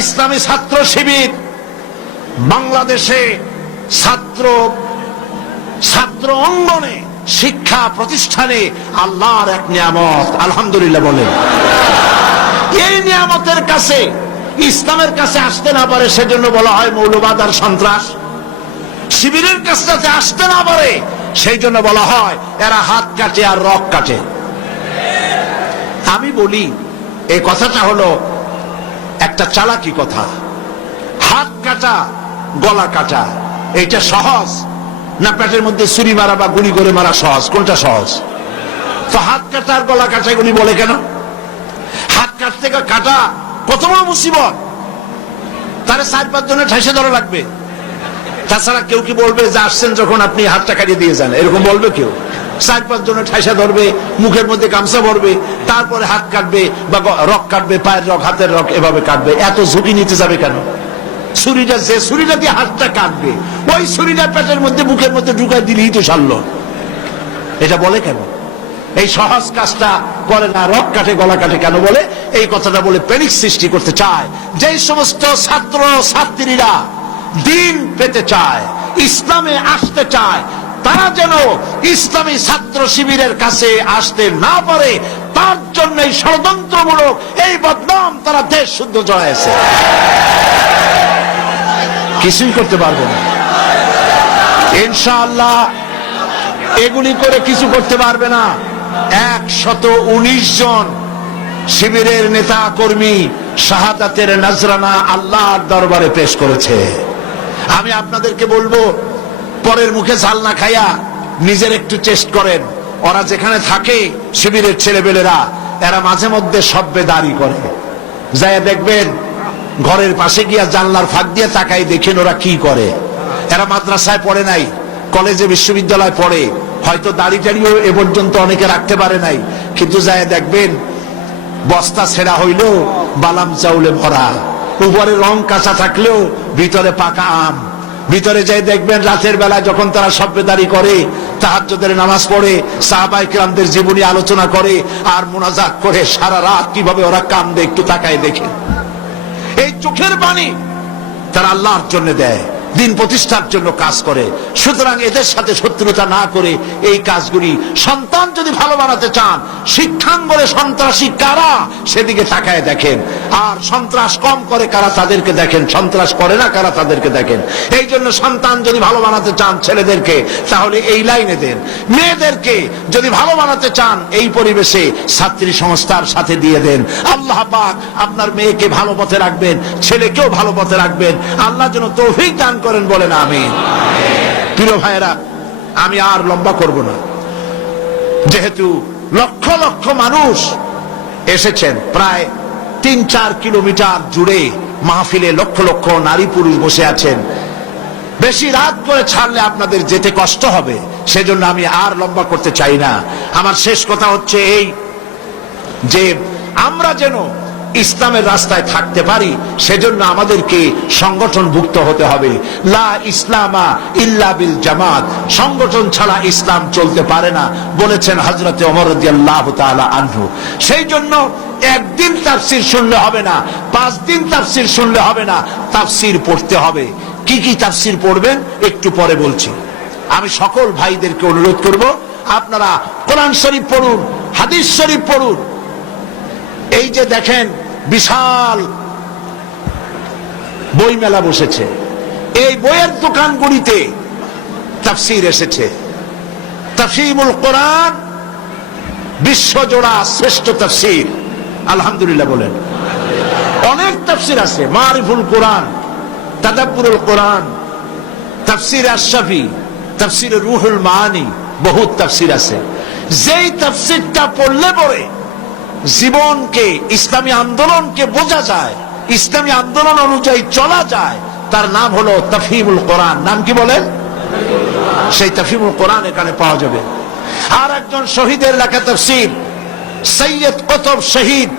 ইসলামী ছাত্র শিবির বাংলাদেশে ছাত্র অঙ্গনে শিক্ষা প্রতিষ্ঠানে আল্লাহর এক নিয়ামত, আলহামদুলিল্লাহ বলেন। এই নিয়ামতের কাছে, ইসলামের কাছে আসতে না পারে সেজন্য বলা হয় মৌলবাদ আর সন্ত্রাস। শিবিরের কাছে আসতে না পারে সেই জন্য বলা হয় এরা হাত কাটে আর রক কাটে। আমি বলি এই কথাটা হলো একটা চালাকি কথা। হাত কাটা গলা কাটা এইটা সহজ না পেটের মধ্যে ছুরি মারা বা গুলি করে মারা সহজ? কোনটা সহজ? তো হাত কাটা আর গলা কাটা গুলি বলে কেন? হাত কাটতে কাটা কত বড় মুসিবত, তারে 4-5 জনের ঠাইসে ধরা লাগবে। তাছাড়া কেউ কি বলবে যে আসছেন যখন আপনি হাতটা কাটিয়ে দিয়ে যান, এরকম বলবে কেউ? 4-5 জনের ঠাইসা ধরবে, মুখের মধ্যে গামছা ভরবে, তারপরে হাত কাটবে বা রক কাটবে, পায়ের রক, হাতের রক, এভাবে কাটবে। এত ঝুঁকি নিতে যাবে কেন? ছুরিটা, যে ছুরিটা দিয়ে হাতটা কাটবে ওই ছুরিটা পেটের মধ্যে মুখের মধ্যে ঢুকাই দিলেই তো সারলো। এটা বলে কেন? এই সহজ কাজটা করে না, রক কাটে গলা কাটে কেন বলে? এই কথাটা বলে প্যানিক সৃষ্টি করতে চায়। যে সমস্ত ছাত্র ছাত্রীরা দিন পেতে চায়, ইসলামে আসতে চায়, তারা যেন ইসলামী ছাত্র শিবিরের কাছে আসতে না পারে তার জন্য ষড়যন্ত্রমূলক এই বদনাম তারা দেশ শুদ্ধ জড়াইছে। কিছুই করতে পারবে না ইনশাআল্লাহ, এগুলি করে কিছু করতে পারবে না। 119 জন শিবিরের নেতা কর্মী শাহাদাতের নজরানা আল্লাহর দরবারে পেশ করেছে। আমি আপনাদেরকে বলবো, পরের মুখে ঝাল না খাইয়া নিজের একটু চেষ্টা করেন। ওরা যেখানে থাকে শিবিরের ছেলেবেলেরা, এরা মাঝে মধ্যে সব্বে দাঁড়ি করে, যাই দেখবেন ঘরের পাশে গিয়া জানলার ফাঁক দিয়ে তাকাই দেখেন ওরা কি করে। এরা মাদ্রাসায় পড়ে নাই, কলেজে বিশ্ববিদ্যালয় পড়ে, হয়তো দাড়ি টাড়িও এ পর্যন্ত অনেকে রাখতে পারে নাই, কিন্তু যায় দেখবেন বস্তা ছেঁড়া হইলেও বালাম চাউলে ভরা, উপরে রং কাঁচা থাকলেও ভিতরে পাকা আম। ভিতরে যাই দেখবেন রাতের বেলা যখন তারা সব্বেদারি করে, তাহাজ্জুদের নামাজ পড়ে, সাহাবায়ে কেরামদের জীবনী আলোচনা করে আর মুনাজাত করে, সারা রাত কিভাবে ওরা কান্দে একটু তাকায় দেখে। এই চোখের পানি তারা আল্লাহর জন্য দেয়, দিন প্রতিষ্ঠার জন্য কাজ করে। সুতরাং এদের সাথে শত্রুতা না করে এই কাজগুলি, সন্তান যদি ভালো বানাতে চান, শিক্ষাঙ্গনে সন্ত্রাসী কারা সেদিকে তাকায় দেখেন, আর সন্ত্রাস কম করে কারা তাদেরকে দেখেন, সন্ত্রাস করে না কারা তাদেরকে দেখেন। এই জন্য সন্তান যদি ভালো বানাতে চান ছেলেদেরকে, তাহলে এই লাইনে দেন। মেয়েদেরকে যদি ভালো বানাতে চান এই পরিবেশে ছাত্রী সংস্থার সাথে দিয়ে দেন। আল্লাহ পাক আপনার মেয়েকে ভালো পথে রাখবেন, ছেলেকেও ভালো পথে রাখবেন। আল্লাহ যেন তৌফিক দান করেন, বলেন আমিন। প্রিয় ভাইয়েরা, আমি আর লম্বা করব না, যেহেতু লক্ষ লক্ষ মানুষ এসেছেন, প্রায় 3-4 কিলোমিটার জুড়ে মাহফিলে লক্ষ লক্ষ নারী পুরুষ বসে আছেন। বেশি রাত করে ছাড়লে আপনাদের যেতে কষ্ট হবে, সেজন্য আমি আর লম্বা করতে চাই না। আমার শেষ কথা হচ্ছে এই যে আমরা যেন ইসলামের রাস্তায় থাকতে পারি, সেজন্য আমাদেরকে সংগঠনভুক্ত হতে হবে। লা ইসলামা ইল্লা বিল জামাত, সংগঠন ছাড়া ইসলাম চলতে পারে না বলেছেন হযরতে ওমর রাদিয়াল্লাহু তাআলা আনহু। সেই জন্য একদিন তাফসীর শুনলে হবে না, 5 দিন তাফসীর শুনলে হবে না, তাফসীর পড়তে হবে। কি কি তাফসীর পড়বেন একটু পরে বলছি। আমি সকল ভাইদেরকে অনুরোধ করব, আপনারা কোরআন শরীফ পড়ুন, হাদিস শরীফ পড়ুন। এই যে দেখেন বিশাল বই মেলা বসেছে, এই বইয়ের দোকানগুলিতে তাফসীর এসেছে। তাফসীরুল কোরআন বিশ্বজোড়া শ্রেষ্ঠ তাফসীর, আলহামদুলিল্লাহ বলেন। অনেক তাফসীর আছে, মারিফুল কোরআন, তাদাব্বুরুল কোরআন, তাফসীর আশ-শাফি, তাফসীর রুহুল মাআনি, বহুত তাফসীর আছে। যেই তাফসীরটা পড়লে পরে জীবনকে, ইসলামী আন্দোলনকে বোঝা যায়, ইসলামী আন্দোলন অনুযায়ী চলা যায়, তার নাম হলো তাফহিমুল কোরআন। নাম কি বলেন? সেই তাফহিমুল কোরআন এখানে পাওয়া যাবে। আর একজন শহীদের লেখা তাফসীর, সৈয়দ কুতুব শহীদ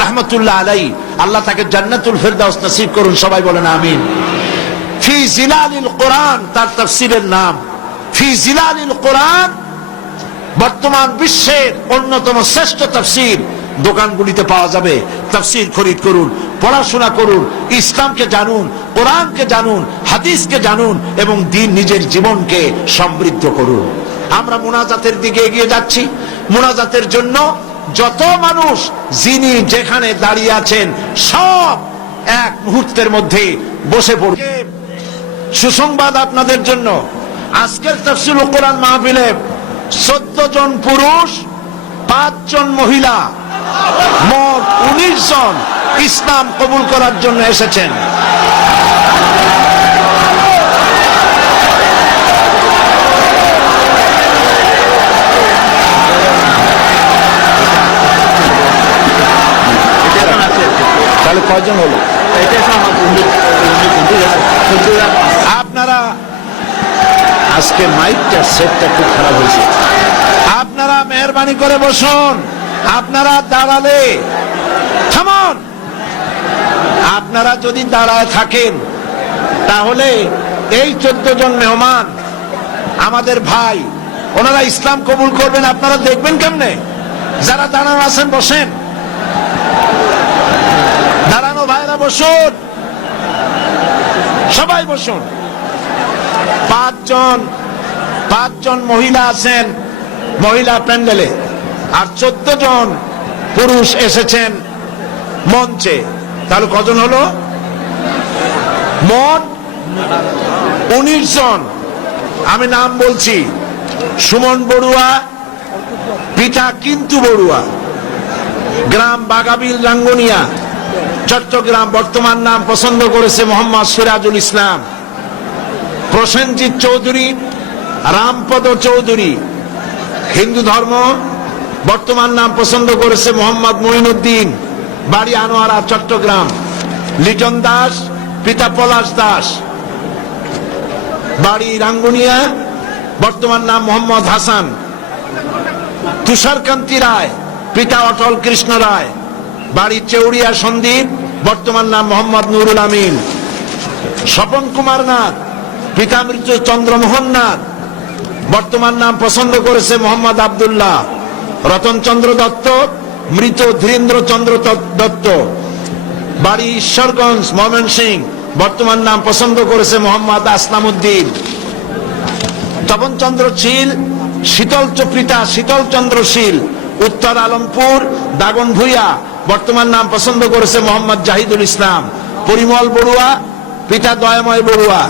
রাহমাতুল্লাহ আলাইহি, আল্লাহ তাকে জান্নাতুল ফেরদাউস নসিব করুন, সবাই বলেন আমিন। ফি জিলালিল কোরআন তার তাফসীরের নাম। ফি জিলালিল কোরআন বর্তমান বিশ্বের অন্যতম শ্রেষ্ঠ তাফসীর দোকানগুলিতে পাওয়া যাবে। তাফসীর খরিদ করুন, পড়াশোনা করুন, ইসলামকে জানুন, কোরআনকে জানুন, হাদিসকে জানুন এবং দিন নিজের জীবনকে সমৃদ্ধ করুন। আমরা মুনাজাতের দিকে এগিয়ে যাচ্ছি। মুনাজাতের জন্য যত মানুষ যিনি যেখানে দাঁড়িয়ে আছেন সব এক মুহূর্তের মধ্যে বসে পড়বে। সুসংবাদ আপনাদের জন্য, আজকের তাফসীরুল কোরআন মাহফিলে 14 জন পুরুষ, 5 জন মহিলা, মোট 19 জন ইসলাম কবুল করার জন্য এসেছেন। তাহলে কয়জন হলো? আপনারা আজকে মাইকটা সেটটা খুব খারাপ হয়েছে। আপনারা মেহরবানি করে বসুন। আপনারা দাঁড়ালে থামুন। আপনারা যদি দাঁড়ায় থাকেন তাহলে এই 14 জন মেহমান আমাদের ভাই, ওনারা ইসলাম কবুল করবেন। আপনারা দেখবেন কেমনে? যারা দাঁড়ানো আছেন বসেন, দাঁড়ানো ভাইরা বসুন, সবাই বসুন। 5 জন মহিলা আছেন মহিলা প্যান্ডেলে, আর 14 জন পুরুষ এসেছেন মঞ্চে। তাহলে কজন হলো? মোট 19 জন। আমি নাম বলছি: সুমন বড়ুয়া, পিতা কিন্তু বড়ুয়া, গ্রাম বাগাবিল রাঙ্গুনিয়া, চট্টগ্রাম। বর্তমান নাম পছন্দ করেছে মোহাম্মদ সিরাজুল ইসলাম। প্রসেনজিৎ চৌধুরী, রামপদ চৌধুরী, হিন্দু ধর্ম। বর্তমান নাম পছন্দ করেছে মোহাম্মদ মঈনুদ্দিন, বাড়ি আনোয়ারা, চট্টগ্রাম। লিটন দাস, পিতা পলাশ দাস, বাড়ি রাঙ্গুনিয়া, বর্তমান নাম মোহাম্মদ হাসান। তুষারকান্তি রায়, পিতা অটল কৃষ্ণ রায়, বাড়ি চেউড়িয়া সন্দ্বীপ, বর্তমান নাম মোহাম্মদ নুরুল আমিন। স্বপন কুমার নাথ, পিতা মৃত চন্দ্রমোহন নাথ, বর্তমান নাম পছন্দ করেছে মোহাম্মদ আব্দুল্লাহ। রতন চন্দ্র দত্ত, মৃত ধীরেন্দ্র চন্দ্র দত্ত, বাড়ি ঈশ্বরগঞ্জ, ময়মনসিংহ, বর্তমান নাম পছন্দ করেছে মোহাম্মদ আসলাম উদ্দিন। তপন চন্দ্র শীল, পিতা শীতল চন্দ্র শীল, উত্তর আলমপুর, দাগন ভুইয়া, বর্তমান নাম পছন্দ করেছে মোহাম্মদ জাহিদুল ইসলাম। পরিমল বড়ুয়া, পিতা দয়াময় বড়ুয়া,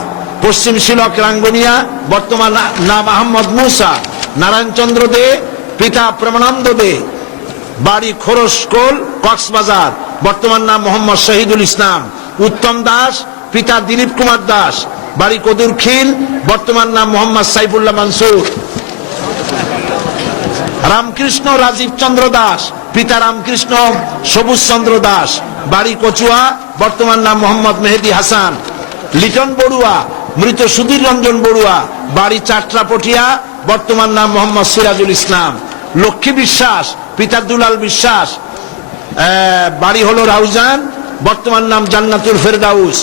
পশ্চিম শিলক রাঙ্গুনিয়া, বর্তমান নাম আহমদ মুসা। নারায়ণচন্দ্র দে, পিতা প্রেমানন্দ দে, বাড়ি খোরশকোল, কক্সবাজার, বর্তমান নাম মোহাম্মদ শহীদুল ইসলাম। উত্তম দাস, পিতা দিলীপ কুমার দাস, বাড়ি কদুরখিল, বর্তমান নাম মোহাম্মদ সাইফুল্লাহ মানসুর। রামকৃষ্ণ রাজীব চন্দ্র দাস, পিতা রামকৃষ্ণ সবুজ চন্দ্র দাস, বাড়ি কচুয়া, বর্তমান নাম মোহাম্মদ মেহেদি হাসান। লিটন বড়ুয়া, মৃত সুধীর রঞ্জন বড়ুয়া, বাড়ি চাট্রাপটিয়া, বর্তমান নাম মোহাম্মদ সিরাজুল ইসলাম। লক্ষ্মী বিশ্বাস, পিতা দুলাল বিশ্বাস, বাড়ি হলো রাউজান, বর্তমান নাম জান্নাতুল ফেরদাউস।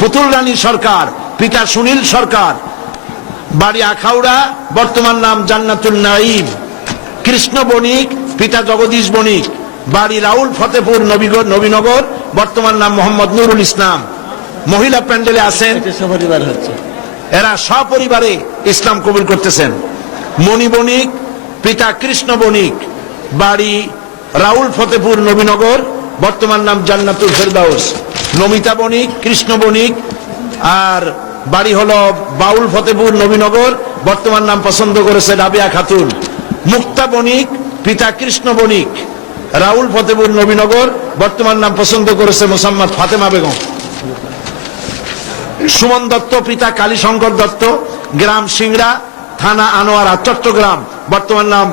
পুতুল রানী সরকার, পিতা সুনীল সরকার, বাড়ি আখাউড়া, বর্তমান নাম জান্নাতুল নাঈম। কৃষ্ণ বণিক, পিতা জগদীশ বণিক, বাড়ি রাউল ফতেপুর নবীনগর, বর্তমান নাম মোহাম্মদ নুরুল ইসলাম। মহিলা প্যান্ডেলে আছেন, এরা সপরিবারে ইসলাম কবুল করতেছেন। মণি বণিক, পিতা কৃষ্ণ বণিক, বাড়ি রাউল ফতেপুর নবীনগর, বর্তমান নাম জান্নাতুল ফেরদাউস। নমিতা বণিক, কৃষ্ণ বণিক, আর বাড়ি হলো বাউল ফতেপুর নবীনগর, বর্তমান নাম পছন্দ করেছে রাবিয়া খাতুন। মুক্তা বণিক, পিতা কৃষ্ণ বণিক, রাউল ফতেপুর নবীনগর, বর্তমান নাম পছন্দ করেছে মোসাম্মদ ফাতেমা বেগম। সুমন দত্ত, পিতা কালীশঙ্কর দত্ত, গ্রাম সিংড়া, থানা আনোয়ারা, চট্টগ্রাম, বর্তমান নাম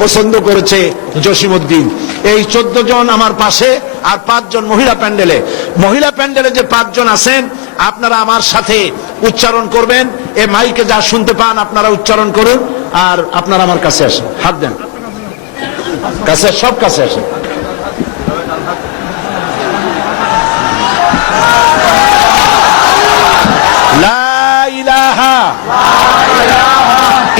পছন্দ করেছে জসিমউদ্দিন। এই 14 জন আমার পাশে, আর 5 জন মহিলা প্যান্ডেলে। মহিলা প্যান্ডেলে যে 5 জন আছেন আপনারা আমার সাথে উচ্চারণ করবেন। এ মাইকে যা শুনতে পান আপনারা উচ্চারণ করুন, আর আপনারা আমার কাছে আসেন, হাত দেন, কাছে সব কাছে আসেন। লা ইলাহা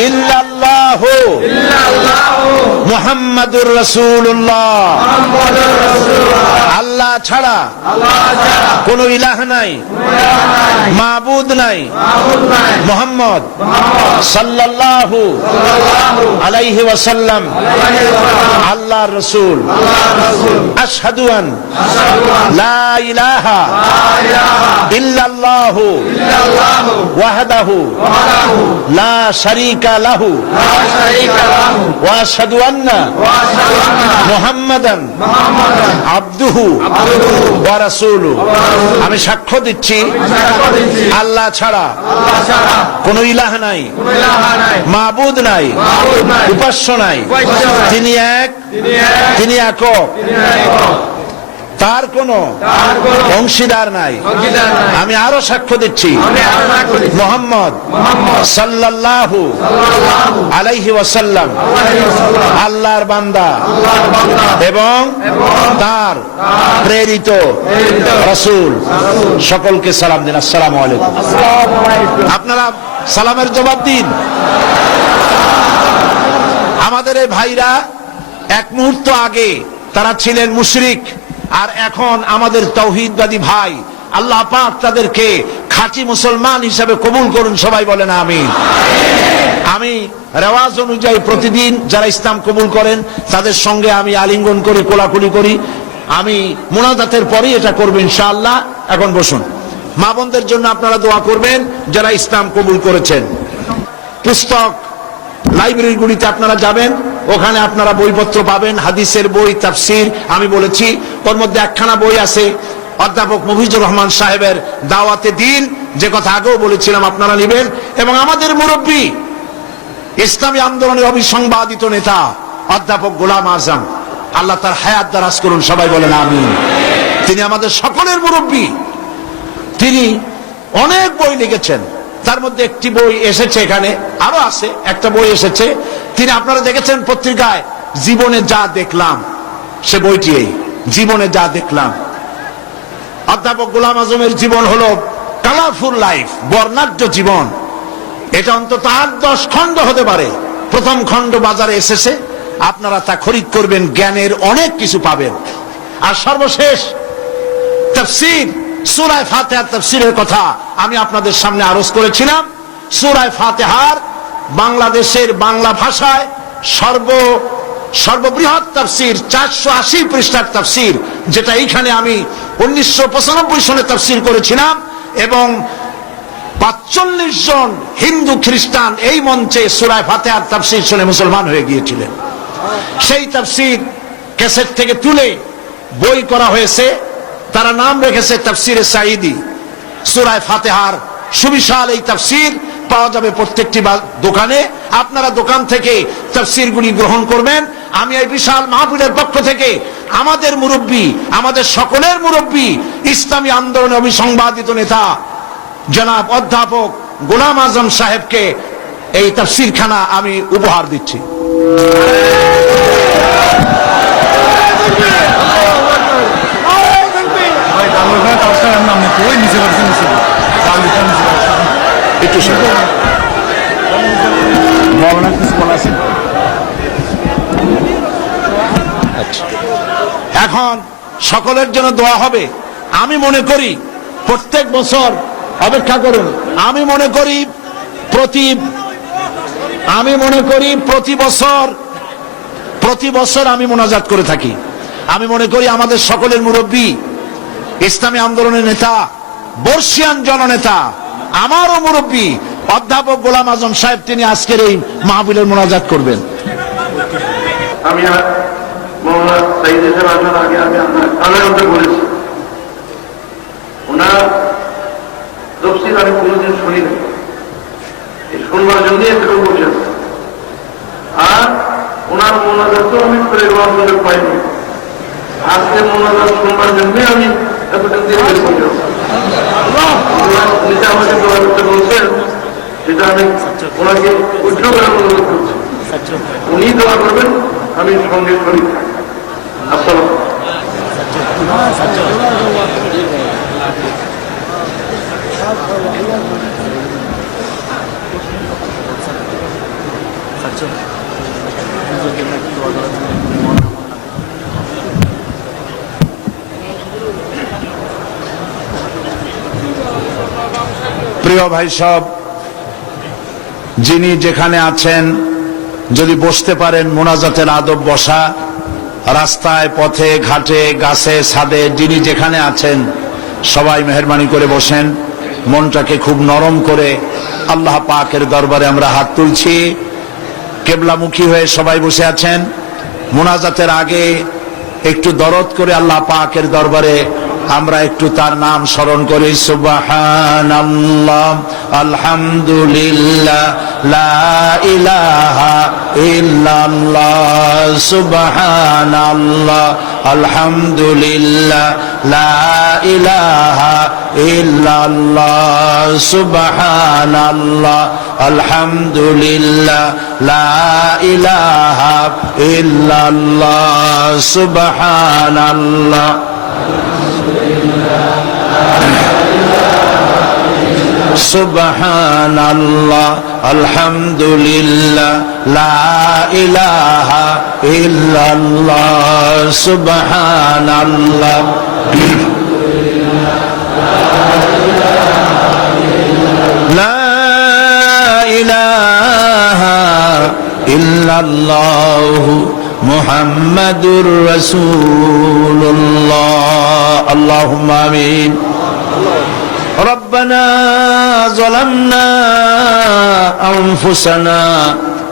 ইল্লাল্লাহ ইল্লাল্লাহু মুহাম্মাদুর রাসূলুল্লাহ। আল্লাহ ছাড়া কোনো ইলাহ নাই, মাবুদ নাই, মুহাম্মদ সাল্লাল্লাহু আলাইহি ওয়াসাল্লাম আল্লাহর রাসূল। আশহাদু আন লা ইলাহা ইল্লাল্লাহু ওয়াহদাহু লা শারীকা লাহু ওয়া আশহাদু আন্না মুহাম্মাদান আবদুহু ওয়া রাসূলুহু। আমি সাক্ষ্য দিচ্ছি আল্লাহ ছাড়া কোন ইলাহ নাই, মাবুদ নাই, উপাস্য নাই। তিনি এক, তিনি একক, তার কোনো অংশীদার নাই। আমি আরো সাক্ষ্য দিচ্ছি মুহাম্মদ সাল্লাল্লাহু আলাইহি ওয়াসাল্লাম আল্লাহর বান্দা এবং তার প্রেরিত রাসূল। সকলকে সালাম দিন, আসসালামু আলাইকুম। আপনারা সালামের জবাব দিন। আমাদের এই ভাইরা এক মুহূর্ত আগে তারা ছিলেন মুশরিক, আর এখন আমাদের তাওহীদবাদী ভাই। আল্লাহ পাক তাদেরকে খাঁটি মুসলমান হিসেবে কবুল করুন, সবাই বলেন আমিন। আমি রেওয়াজ অনুযায়ী প্রতিদিন যারা ইসলাম কবুল করেন তাদের সঙ্গে আমি আলিঙ্গন করি, কোলাকুলি করি। আমি মুনাজাতের পরেই এটা করব ইনশাআল্লাহ। এখন বসুন। মা বোনদের জন্য আপনারা দোয়া করবেন যারা ইসলাম কবুল করেছেন। পুস্তক লাইব্রেরিগুলিতে আপনারা যাবেন, ওখানে আপনারা বইপত্র পাবেন, হাদিসের বই, তাফসীর। আমি বলেছি ওর মধ্যে একখানা বই আছে অধ্যাপক মফিজুর রহমান সাহেবের দাওয়াতে দ্বীন, যে কথা আগেও বলেছিলাম আপনারা নেবেন। এবং আমাদের মুরব্বী, ইসলামী আন্দোলনের অবিসংবাদিত নেতা অধ্যাপক গোলাম আজম, আল্লাহ তার হায়াত দারাজ করুন, সবাই বলেন আমিন। তিনি আমাদের সকলের মুরব্বী। তিনি অনেক বই লিখেছেন, তার মধ্যে একটি বই এসেছে, এখানে আরো আছে, একটা বই এসেছে। তিনি আপনারা দেখেছেন পত্রিকায়, জীবনে যা দেখলাম, সে বইটি এই জীবনে যা দেখলাম। অধ্যাপক গোলাম আজমের জীবন হলো কালারফুল লাইফ, বর্ণাঢ্য জীবন। এটা অন্তত 8-10 খণ্ড হতে পারে। প্রথম খণ্ড বাজারে এসেছে, আপনারা তা খরিদ করবেন, জ্ঞানের অনেক কিছু পাবেন। আর সর্বশেষ তাফসীর সূরা ফাতিহার তাফসীরের কথা আমি আপনাদের সামনে আরজ করেছিলাম। সূরা ফাতিহার বাংলাদেশের বাংলা ভাষায় সর্ববৃহৎ তাফসীর, 480 পৃষ্ঠার তাফসীর, যেটা এইখানে আমি 1995 সনে তাফসীর করেছিলাম। এবং 45 জন হিন্দু খ্রিস্টান এই মঞ্চে সূরা ফাতিহার তাফসীর শুনে মুসলমান হয়ে গিয়েছিলেন। সেই তাফসীর ক্যাসেট থেকে তুলে বই করা হয়েছে, তারা নাম রেখেছে তাফসীরে সাঈদী। সূরা ফাতিহার সুবিশাল এই তাফসীর পাওয়া যাবে প্রত্যেকটি দোকানে। আপনারা দোকান থেকে তাফসীরগুলি গ্রহণ করবেন। আমি এই বিশাল মাহফিলের পক্ষ থেকে আমাদের মুরব্বী, আমাদের সকলের মুরব্বী, ইসলামী আন্দোলনের অবিসংবাদিত নেতা জনাব অধ্যাপক গোলাম আজম সাহেবকে এই তাফসীরখানা আমি উপহার দিচ্ছি। এখন সকলের জন্য দোয়া হবে। আমি মনে করি প্রত্যেক বছর, অপেক্ষা করুন, আমি মনে করি প্রতি বছর আমি মোনাজাত করে থাকি। আমি মনে করি আমাদের সকলের মুরব্বী, ইসলামী আন্দোলনের নেতা, বর্ষিয়ান জননেতা, আমারও মুরব্বী অধ্যাপক গোলাম আজম সাহেব, তিনি আজকের এই মাহফিলের মোনাজাত করবেন। আমি মৌলানা সাইদ সাহেব আসার আগে আমি বলেছি, ওনার তফসির আমি কোনোদিন শুনি না, শুনবার জন্যই এতটুকু বসে আছে। আর ওনার মোনাজাতও আমি করে সুযোগ পাইনি। আজকে মোনাজাত শুনবার জন্যই আমি এতটুকু দিয়ে বসে নিজে আমাকে দোয়া করতে বলছেন, সেটা আমি ওনাকে উজ্জ্ব করে অনুরোধ করছি। উনি দোয়া করবেন, আমি সঙ্গে শরীর থাকি। আসসালাম। প্রিয় ভাই সব, যিনি যেখানে আছেন যদি বসতে পারেন, মোনাজাতের আদব বসা, রাস্তায় পথে ঘাটে গাছে ছাদে যিনি যেখানে আছেন সবাই মেহেরবানি করে বসেন। মনটাকে খুব নরম করে আল্লাহ পাকের দরবারে আমরা হাত তুলছি। কেবলামুখী হয়ে সবাই বসে আছেন। মোনাজাতের আগে একটু দরদ করে আল্লাহ পাকের দরবারে আমরা একটু তার নাম স্মরণ করি। সুবহানাল্লাহ, আলহামদুলিল্লাহ, লা ইলাহা ইল্লাল্লাহ, সুবহানাল্লাহ, আলহামদুলিল্লাহ, লা ইলাহা ইল্লাল্লাহ, সুবহানাল্লাহ, আলহামদুলিল্লাহ, লা ইলাহা ইল্লাল্লাহ, সুবহানাল্লাহ। সুবহানাল্লাহ, আলহামদুলিল্লাহ, লা ইলাহা ইল্লাল্লাহ, সুবহানাল্লাহ। লা ইলাহা ইল্লাল্লাহ মুহাম্মাদুর রাসূলুল্লাহ। আল্লাহুম্মা আমিন। ربنا ظلمنا أنفسنا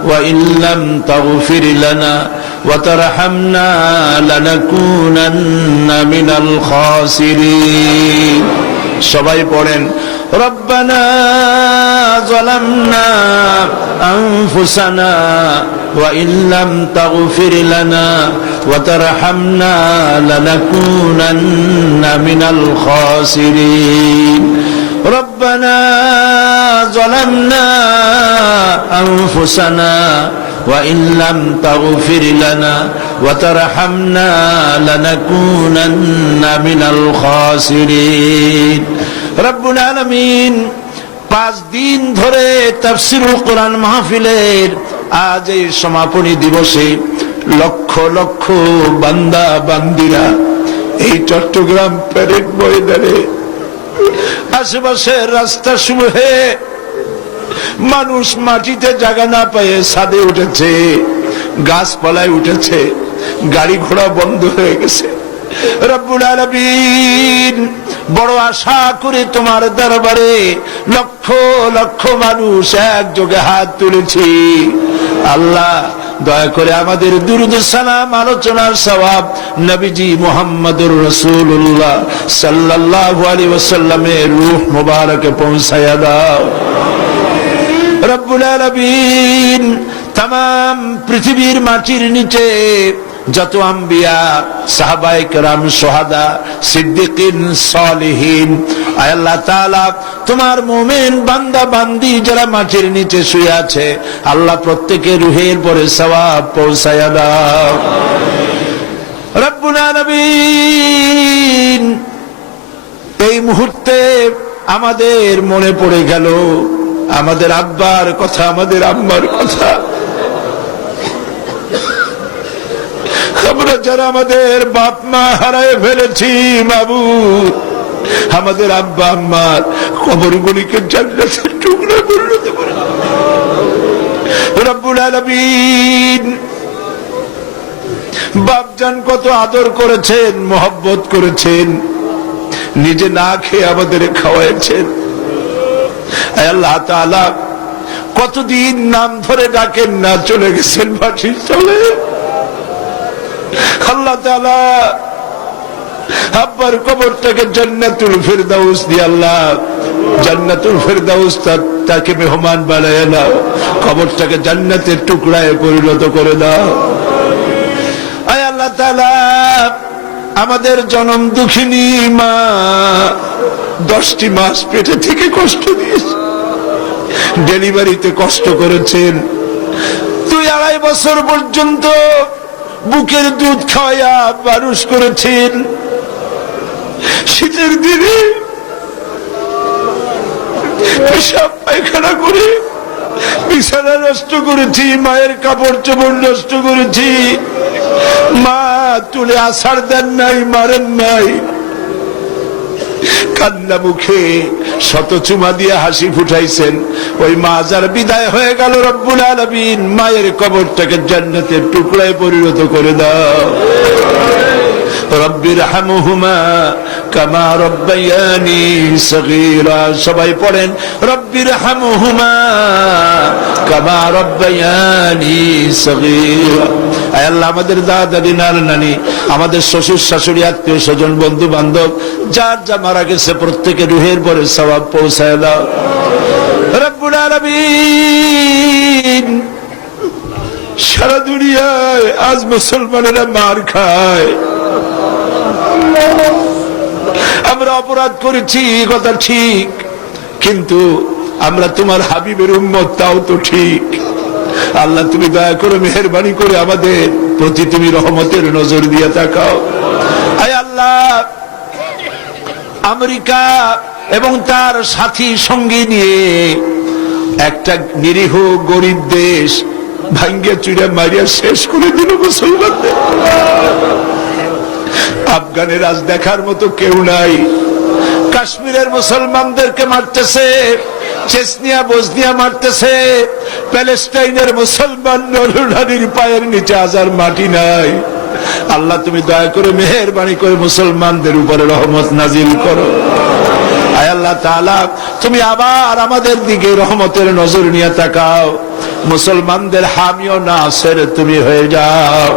وإن لم تغفر لنا وترحمنا لنكونن من الخاسرين। সবাই পড়েন ربنا ظلمنا أنفسنا وإن لم تغفر لنا وترحمنا لنكونن من الخاسرين। ربنا ظلمنا أنفسنا وإن لم تغفر لنا وترحمنا لنكونن من الخاسرين। রব্বুল আলামিন 5 দিন ধরে তাফসীরুল কোরআন মাহফিলের আজ এই সমাপনী দিবসে লক্ষ লক্ষ বান্দা বান্দিরা এই চট্টগ্রাম প্যারেড ময়দানে আশেপাশের রাস্তা সমূহে মানুষ মাটিতে জায়গা না পেয়ে ছাদে উঠেছে, গাছপালায় উঠেছে, গাড়ি ঘোড়া বন্ধ হয়ে গেছে। রব্বুল আলামিন বড় আশা করে তোমার দরবারে লক্ষ লক্ষ মানুষ একযোগে হাত তুলেছি। আল্লাহ দয়া করে আমাদের দুরূদ সালাম আলোচনার সওয়াব নবীজি মুহাম্মদুর রাসূলুল্লাহ সাল্লাল্লাহু আলাইহি ওয়াসাল্লামের রূহ মুবারকে পৌঁছায়া দাও। রব্বুল আলামিন तमाम পৃথিবীর মাটির নিচে যত আম্বিয়া, সাহাবায়ে কেরাম, শুহাদা, সিদ্দিকিন, সালিহিন, আয় আল্লাহ তাআলা তোমার মুমিন বান্দা বান্দি যারা মাটির নিচে শুয়ে আছে, আল্লাহ প্রত্যেকের রূহের পরে সওয়াব পৌঁছায়া দাও। রব্বুল আলামিন এই মুহূর্তে আমাদের মনে পড়ে গেল আমাদের আব্বার কথা, আমাদের আম্মার কথা। আমরা যারা আমাদের বাপ মা হারায় ফেলেছি, মাবুদ আমাদের আব্বা আম্মার কবরগুলিকে জান্নাতের টুকরা পরিণত করে দাও। রব্বুল আলামিন বাপজান কত আদর করেছেন, মহব্বত করেছেন, নিজে না খেয়ে আমাদের খাওয়াইছেন। আল্লাহ তাআলা কতদিন নাম ধরে ডাকেন না, চলে গেছেন মাটির তলে। আল্লাহ তাআলা আব্বার কবরটাকে জান্নাতুল ফিরদাউস দিয়ে আল্লাহ জান্নাতুল ফিরদাউস তাকে মেহমান বানায় নাও, কবরটাকে জান্নাতের টুকরায় পরিণত করে দাও। আয় আল্লাহ তাআলা আমাদের জনম দুঃখিনী মা 10টি মাস পেটে থেকে কষ্ট দিয়েছে, ডেলিভারিতে কষ্ট করেছেন, 2-2.5 বছর পর্যন্ত বুকের দুধ খাওয়াইয়া মানুষ করেছেন। শীতের দিনে পেশাব পায়খানা করে বিছানা নষ্ট করেছি, মায়ের কাপড় চোপড় নষ্ট করেছি, মা তুলে আছাড় দেন নাই, মারেন নাই। কান্না মুখে শত চুমা দিয়ে হাসি ফুটাইছেন। ওই মা যার বিদায় হয়ে গেল, রব্বুল আলামিন মায়ের কবরটাকে জান্নাতের টুকরায় পরিণত করে দাও। রব্বির হামহুমা কামা রব্বায়ানি সগীরা। সবাই পড়েন, রব্বির হামহুমা কামা রব্বায়ানি সগীরা। আয় আল্লাহ, আমাদের দাদা দাদি, নানা নানি, আমাদের শ্বশুর শাশুড়ি, আত্মীয় স্বজন, বন্ধু বান্ধব, যার যা মারা গেছে প্রত্যেকের রুহের পরে সওয়াব পৌঁছায় দাও রব্বুল আলামিন। সারা দুনিয়ায় আজ মুসলমানেরা মার খায়। আমরা অপরাধ করেছি, কথা ঠিক, কিন্তু আমরা তোমার হাবিবের উম্মত, তাও তো ঠিক। আল্লাহ, তুমি দয়া করে মেহেরবানি করে আমাদের প্রতি তুমি রহমতের নজর দিয়ে তাকাও। আয় আল্লাহ, আমেরিকা এবং তার সাথী সঙ্গী নিয়ে একটা নিরীহ গরিব দেশ ভাঙ্গিয়া চুরা মারিয়া শেষ করে দিল মুসলমানদের। আফগানের আজ দেখার মতো কেউ নাই। কাশ্মীরের মুসলমানদেরকে মারতেছে, চেচনিয়া বসনিয়া মারতেছে, প্যালেস্টাইনের মুসলমান নরনারীর পায়ের নিচে আজার মাটি নাই। আল্লাহ, তুমি দয়া করে মেহেরবানি করে মুসলমানদের উপরে রহমত নাজিল করো। আয় আল্লাহ তাআলা, তুমি আবার আমাদের দিকে রহমতের নজর নিয়ে তাকাও। মুসলমানদের হামি ও নাসির তুমি হয়ে যাও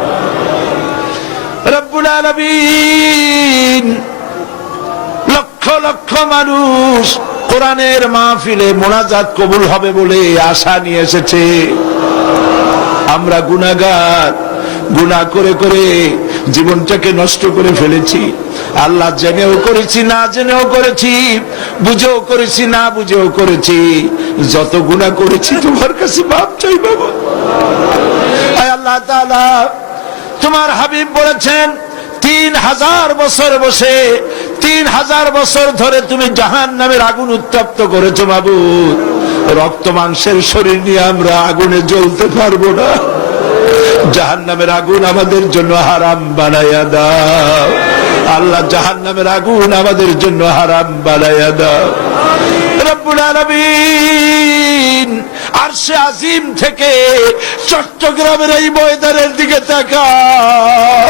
রব্বুল আলামিন। লক্ষ লক্ষ মানুষ কোরআনের মাহফিলে মোনাজাত কবুল হবে বলে আশা নিয়ে এসেছে। আমরা গুনাহগার, গুনাহ করে করে জীবনটাকে নষ্ট করে ফেলেছি। আল্লাহ, জেনেও করেছি, না জেনেও করেছি, বুঝেও করেছি, না বুঝেও করেছি। যত গুনাহ করেছি তোমার কাছে মাপ চাই বাবা। আয় আল্লাহ তাআলা, তোমার হাবিব বলেছেন 3000 বছর বসে 3000 বছর ধরে তুমি জাহান্নামের আগুন উত্তপ্ত করেছো মাবুদ। রক্ত মাংসের শরীর নিয়ে আমরা আগুনে জ্বলতে পারবো না। জাহান্নামের আগুন আমাদের জন্য হারাম বানাইয়া দাও আল্লাহ, জাহান্নামের আগুন আমাদের জন্য হারাম বানাইয়া দাও রব্বুল আলামিন। আরশে আজিম থেকে চট্টগ্রামের এই ময়দানের দিকে তাকাও।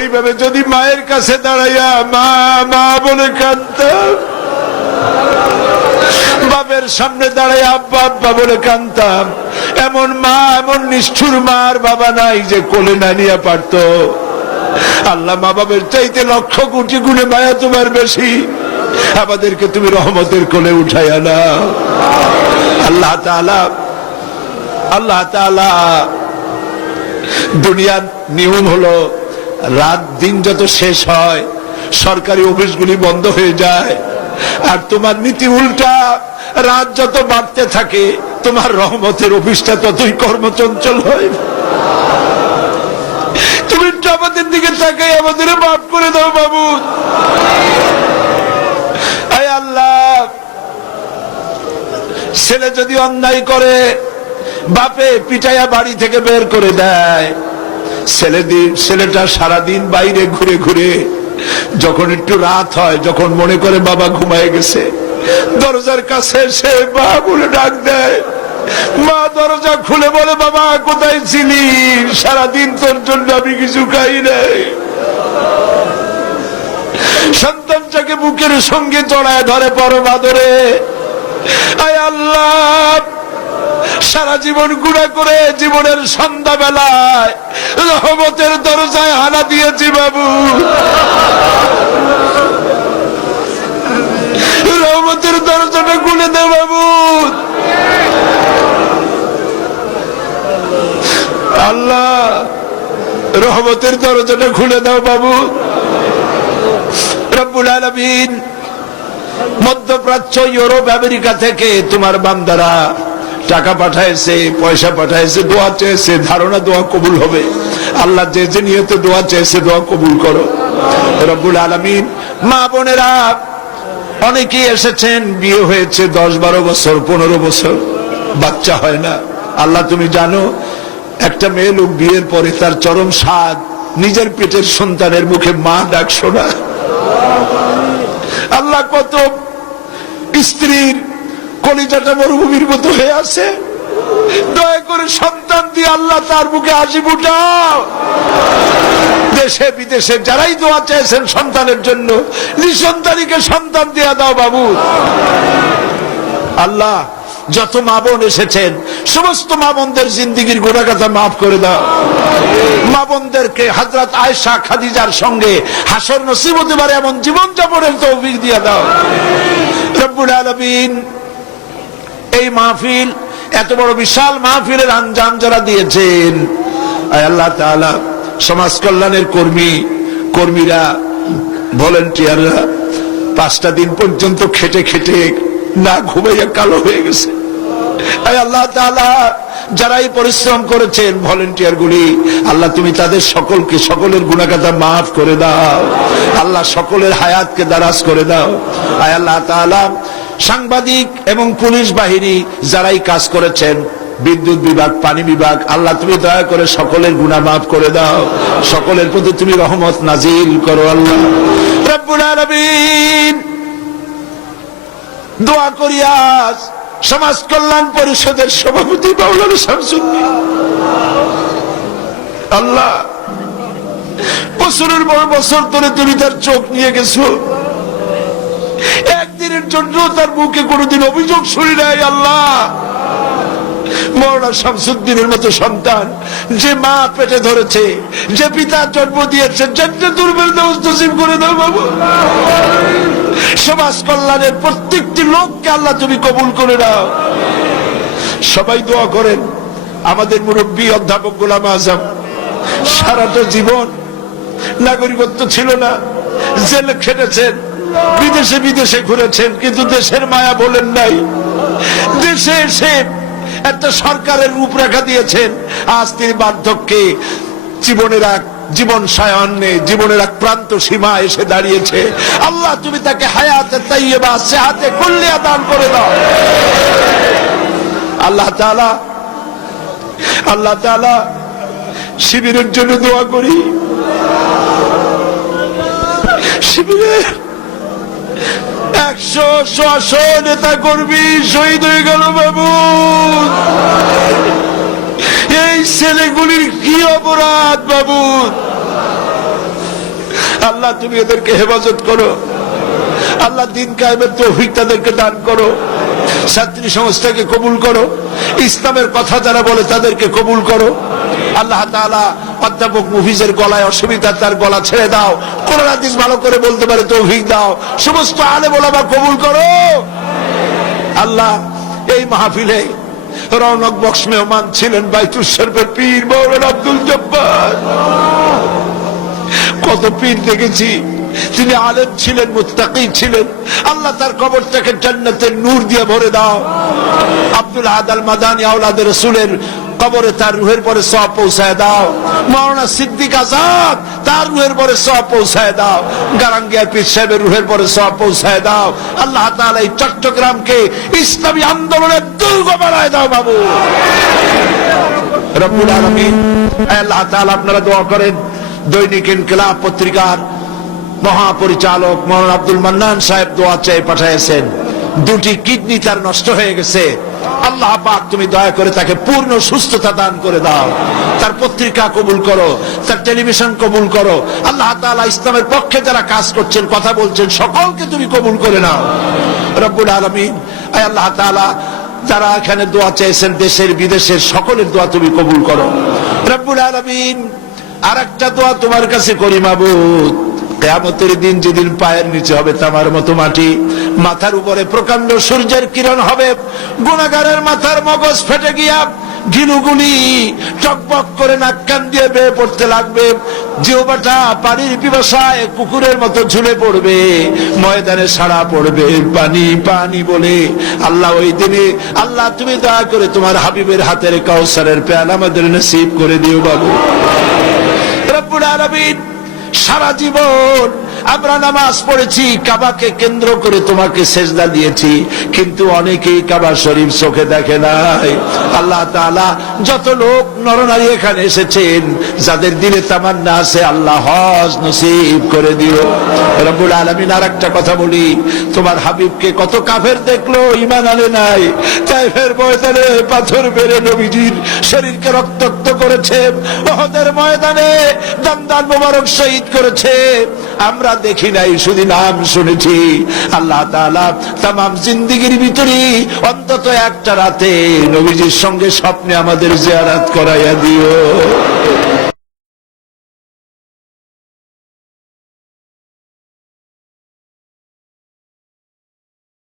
এইভাবে যদি মায়ের কাছে দাঁড়াইয়া মা মা বলে কাঁদতাম, বাপের সামনে দাঁড়াইয়া আব্বা আব্বা বলে কাঁদতাম, এমন মা, এমন নিষ্ঠুর মার বাবা নাই যে কোলে না নিয়ে পারত। আল্লাহ, মা বাবার চাইতে লক্ষ কোটি গুণে মায়া তোমার বেশি। আমাদেরকে তুমি রহমতের কোলে উঠাইয়া নাও আল্লাহ তাআলা। আল্লাহ তাআলা, দুনিয়ার নিয়ম হলো রাত দিন যত শেষ হয় সরকারি অফিসগুলি বন্ধ হয়ে যায়, আর তোমার নীতি উল্টা। রাত যত বাড়তে থাকে তোমার রহমতের অফিসটা ততই কর্মচঞ্চল হয়। তুমি আমাদের দিকে তাকাই আমাদের মাফ করে দাও বাবু। আয় আল্লাহ, ছেলে যদি অন্যায় করে বাপে পিটাইয়া বাড়ি থেকে বের করে দেয়, ছেলেটা সারাদিন বাইরে ঘুরে ঘুরে যখন একটু রাত হয়, যখন মনে করে বাবা ঘুমায় গেছে, দরজার কাছে এসে মা বলে ডাক দেয়। মা দরজা খুলে বলে, বাবা কোথায় ছিলি? সারাদিন তোর জন্য আমি কিছু খাই নাই। সন্তানটাকে বুকের সঙ্গে জড়ায় ধরে পরম আদরে। আয় আল্লাহ, সারা জীবন গুনাহ করে জীবনের সন্ধ্যাবেলায় রহমতের দরজায় হানা দিয়েছি বাবু। রহমতের দরজাটা খুলে দে বাবু। আল্লাহ, রহমতের দরজাটা খুলে দাও বাবু। রব্বুল আলামিন, মধ্যপ্রাচ্য, ইউরোপ, আমেরিকা থেকে তোমার বান্দারা টাকা পাঠাইছে, পয়সা পাঠাইছে, দোয়া চেয়েছে, ধারণা দোয়া কবুল হবে। আল্লাহ যে যে নিয়তে দোয়া চেয়েছে দোয়া কবুল করো রব্বুল আলামিন। মা বোনেরা অনেকেই এসেছেন, বিয়ে হয়েছে 10-12 বছর, 15 বছর, বাচ্চা হয় না। আল্লাহ তুমি জানো, একটা মেয়ে লোক বিয়ের পরে তার চরম স্বাদ নিজের পেটের সন্তানের মুখে মা ডাক শোনা। আল্লাহ কত স্ত্রীর কলিজাটা মরুভূমির মতো হয়ে আছে, দয়া করে সন্তান দিয়ে আল্লাহ তার মুখে হাসি ফুটাও। দেশে বিদেশে যারাই দোয়া চেয়েছেন সন্তানের জন্য, নিঃসন্তানীকে সন্তান দিয়ে দাও বাবু। আল্লাহ যত মা বোন এসেছেন সমস্ত মা বোনদের জিন্দিগির গুনাহগাথা মাফ করে দাও। মা বোনদেরকে হযরত আয়েশা খাদিজার সঙ্গে হাসর নসিব হতে পারে এমন জীবন যাপনের তৌফিক দিয়ে দাও রব্বুল আলামিন। এই মাহফিল, এত বড় বিশাল মাহফিলের আঞ্জাম যারা দিয়েছেন, আয় আল্লাহ তাআলা, সমাজ কল্যাণের কর্মীরা, ভলেন্টিয়াররা 5টা দিন পর্যন্ত খেটে খেটে না ঘুমাইয়া কালো হয়ে গেছে। আয় আল্লাহ তাআলা, যারা এই পরিশ্রম করেছেন ভলেন্টিয়ার গুলি, আল্লাহ তুমি তাদের সকলের গুনাহগাথা মাফ করে দাও। আল্লাহ সকলের হায়াতকে দারাজ করে দাও। আয় আল্লাহ তাআলা, সাংবাদিক এবং পুলিশ বাহিনী যারাই কাজ করেছেন, বিদ্যুৎ বিভাগ, পানি বিভাগ, আল্লাহ তুমি দয়া করে সকলের গুনাহ মাফ করে দাও। সকলের প্রতি তুমি রহমত নাজিল করো আল্লাহ রব্বুল আলামিন। দোয়া করি আজ সমাজ কল্যাণ পরিষদের সভাপতি মাওলানা শামসুদ্দিন, আল্লাহ বছরের পর বছর ধরে তুমি তার চোখ নিয়ে গেছো, একদিনের জন্য তার মুখে কোনোদিন অভিযোগ শুনি নাই। আল্লাহ মাওলানা শামসুদ্দিনের মতো সন্তান যে মা পেটে ধরেছে, যে পিতা জন্ম দিয়েছে, জান্নাতুল ফেরদাউস নসিব করে দাও বাবু। সমাজ কল্যাণের প্রত্যেকটি লোককে আল্লাহ তুমি কবুল করে নাও। সবাই দোয়া করেন। আমাদের মুরব্বী অধ্যাপক গোলাম আজম সারাটা জীবন নাগরিকত্ব ছিল না, জেলে খেটেছেন, বিদেশে ঘুরেছেন, কিন্তু দেশের মায়া বলেন নাই। দেশে এসে একটা সরকারের রূপরেখা দিয়েছেন। আজ তিনি বার্ধক্যে জীবন সায়ান্নে জীবনের এক প্রান্ত সীমা এসে দাঁড়িয়েছে। আল্লাহ তুমি তাকে হায়াতে তাইয়্যিবা, সেহাতে কুল্লিয়া দান করে দাও। আল্লাহ তাআলা শিবিরের জন্য দোয়া করি। শিবিরের 100 নেতা কর্মী শহীদ হয়ে গেল বাবু। এই ছেলেগুলির কি অপরাধ বাবু? আল্লাহ তুমি এদেরকে হেফাজত করো। আল্লাহ দিন কায়েমের তৌফিক তাদেরকে দান করো। ছাত্রী সংস্থাকে কবুল করো। ইসলামের কথা যারা বলে তাদেরকে কবুল করো। আল্লাহ তাআলা অধ্যাপক মুফিজের গলায় অসুবিধা, তার গলা ছেড়ে দাও। কোরআন হাদিস ভালো করে বলতে পারে তৌফিক দাও। সমস্ত আলেম ওলামা কবুল করো। আল্লাহ এই মাহফিলে রৌনক বক্স মেহমান ছিলেন বাইতুল শরীফের পীর মাওলানা আব্দুল জব্বার। কত পীর দেখেছি, তিনি আলেম ছিলেন, মুত্তাকি ছিলেন। আল্লাহ তার কবরটাকে জান্নাতের নূর দিয়ে ভরে দাও। আব্দুল আহাদ আল মাদানী আওলাদে রাসূলের কবরে তার রূহের পরে সওয়াব পৌঁছায় দাও। মাওলানা সিদ্দিক আজাদ তার রূহের পরে সওয়াব পৌঁছায় দাও। গারাঙ্গিয়া পীর সাহেবের রূহের পরে সওয়াব পৌঁছায় দাও। আল্লাহ তাআলা এই চট্টগ্রামকে ইসলামী আন্দোলনের দুর্গ বানায় দাও বাবু রব্বুল আলামিন। আল্লাহ তাআলা আপনারা দোয়া করেন। দৈনিক ইনকিলাব পত্রিকার মহাপরিচালক মাওলানা আব্দুল মান্নান সাহেব দোয়া চেয়ে পাঠিয়েছেন। 2টি কিডনি তার নষ্ট হয়ে গেছে। আল্লাহ পাক তুমি দয়া করে তাকে পূর্ণ সুস্থতা দান করে দাও। তার পত্রিকা কবুল করো, তার টেলিভিশন কবুল করো। আল্লাহ তাআলা ইসলামের পক্ষে যারা কাজ করছেন, কথা বলছেন, সকলকে তুমি কবুল করে নাও রব্বুল আলামিন। আয় আল্লাহ তাআলা, যারা এখানে দোয়া চেয়েছেন দেশের বিদেশের সকলের দোয়া তুমি কবুল করো রব্বুল আলামিন। আরেকটা দোয়া তোমার কাছে করি মাবুদ, কিয়ামতের দিন যেদিন পায়ের নিচে হবে তামার মতো মাটি, মাথার উপরে প্রকাণ্ড সূর্যের কিরণ হবে, গুনাহগারের মাথার মগজ ফেটে গিয়া ঘিলুগুলি টকবক করে নাক কান দিয়ে বেয়ে পড়তে লাগবে, জিহ্বাটা পানির পিপাসায় কুকুরের মতো ঝুলে পড়বে, ময়দানে সাড়া পড়বে পানি পানি বলে। আল্লাহ ওই দিনে, আল্লাহ তুমি দয়া করে তোমার হাবিবের হাতের কাউসারের পেয়ালা আমাদের নসিব করে দিও বাবু রব্বুল আলামিন। সারা জীবন আমরা নামাজ পড়েছি, কাবাকে কেন্দ্র করে তোমাকে সেজদা দিয়েছি, কিন্তু অনেকেই কাবা শরীফ চোখে দেখে নাই। আল্লাহ তাআলা যত লোক নরনারী এখানে এসেছেন, যাদের দিলে তামান্না আছে, আল্লাহ হজ নসিব করে দিও রব্বুল আলামিন। আর একটা কথা বলি, তোমার হাবিবকে কত কাফের দেখলো, ঈমান আনে নাই। তাইফের ময়দানে পাথর মেরে নবীজির শরীরকে রক্তাক্ত করেছে, উহুদের ময়দানে দমদান মোবারক শহীদ করেছে, আমরা দেখি নাই, শুধু নাম শুনেছি। আল্লাহ তাআলা তামাম জিন্দেগির ভিতরে অন্তত একটা রাতে নবীজির সঙ্গে স্বপ্নে আমাদের জিয়ারত করাইয়া দিও।